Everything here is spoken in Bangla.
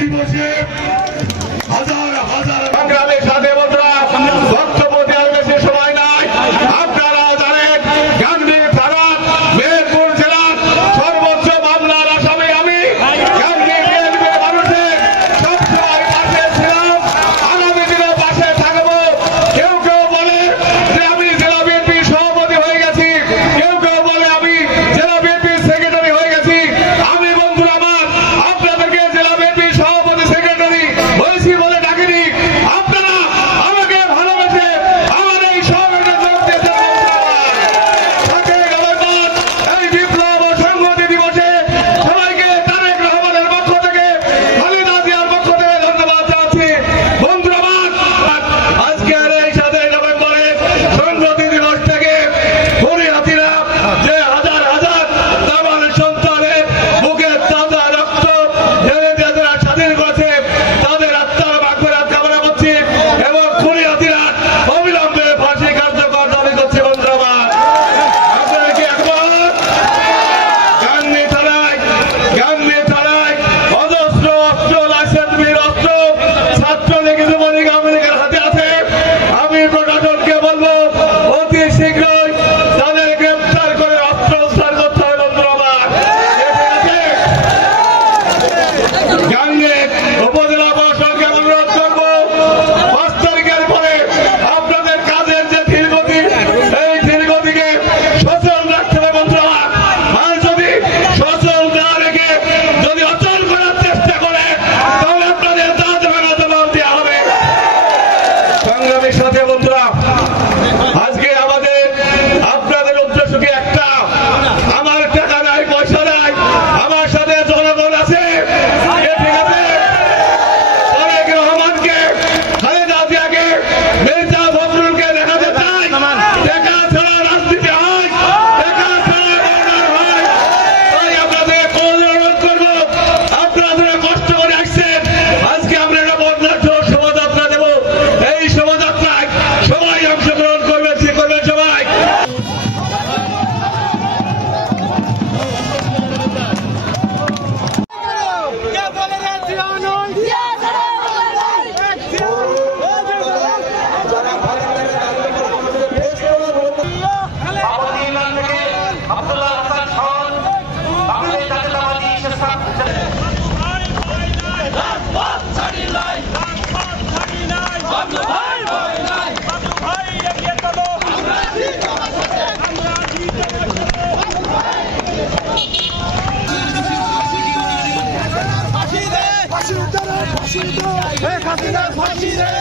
দিবসে হাজার হাজার সংগ্রামের সাথে বন্ধুরা বক্তব্য দেওয়ার বেশি সময় নাই। আপনারা জানেন গান্ধী থানা মেহেরপুর জেলার সর্বোচ্চ মামলার আসামি আমি। গান্ধী বিএনপি মানুষের সবসময় পাশে ছিলাম, আগামী দিনে পাশে থাকবো। কেউ কেউ বলে যে আমি জেলা বিএনপি সভাপতি হয়ে গেছি, কেউ কেউ বলে আমি জেলা বিএনপি সেক্রেটারি হয়ে গেছি। আমি বন্ধুরা আমার আপনাদেরকে জেলা বিএনপি সভাপতি সেক্রেটারি হয়েছি বলে ডাকিনি। আপনারা আমাকে ভালোবেসে আমার এই সভাপতি যোগ দিয়েছেন। সাথে গতকাল এই বিপ্লব ও সংহতি দিবসে সবাইকে তারেক রহমানের পক্ষ থেকে, খালেদা জিয়ার পক্ষ থেকে ধন্যবাদ জানাচ্ছি। বন্ধুরা আমার আজকের এই 7 নভেম্বরের সংহতি দিবস থেকে খুনিহাতিরা যে হাজার হাজার তামাল সন্তানের বুকের তাজা রক্ত ঢেলে দিয়ে যারা স্বাধীন করেছে তাদের আত্মার মাগফিরাত কামনা করছি এবং খুনিহাতিরা অবিলম্বে ফাঁসি কার্যকর দাবি করছি। বন্ধুরা আমার আপনারা কি একমত? গান্ধী থানায় অজস্র অস্ত্র, লাইসেন্সবিহীন অস্ত্র ছাত্রলীগ যুবলীগ আওয়ামী লীগের হাতে আছে। আমি প্রশাসনকে বলবো অতি শীঘ্রই তাদের গ্রেপ্তার করে অস্ত্র উদ্ধার করতে হবে। বন্ধুরা আমার গান্ধী উপজেলা প্রশাসনকে অনুরোধ করবো 5 তারিখের পরে আপনাদের কাজের যে ধীরগতি, এই ধীরগতিকে সচল রাখতে হবে। বন্ধুরা আর যদি সচল না রেখে যদি অচল করার চেষ্টা করে তাহলে আপনাদের দাঁত ভাঙা জবাব দেওয়া হবে। সংগ্রামের সাথে বন্ধুরা আজকে আমাদের আপনাদের উদ্দেশ্য কি একটা, আমার টাকা নাই পয়সা নাই, আমার সাথে জনগণ আছে। ঠিক আছে, তারেক রহমানকে, খালেদা জিয়াকে, মির্জা ফখরুলকে দেখাতে চাই টাকা ছাড়া রাজনীতি হয়, টাকা ছাড়া গণনা হয়। তাই আপনাদের অনুরোধ করবো, আপনারা কষ্ট করে আসছেন, আজকে আমরা একটা বর্ণাঢ্য শোভাযাত্রা দেব। এই শোভাযাত্রায় সবাই অংশগ্রহণ করবেন, কি করবেন সবাই। আব্দুল্লাহ হাসান খান বাংলাদেশ জাতীয়তাবাদী ফাঁসি দে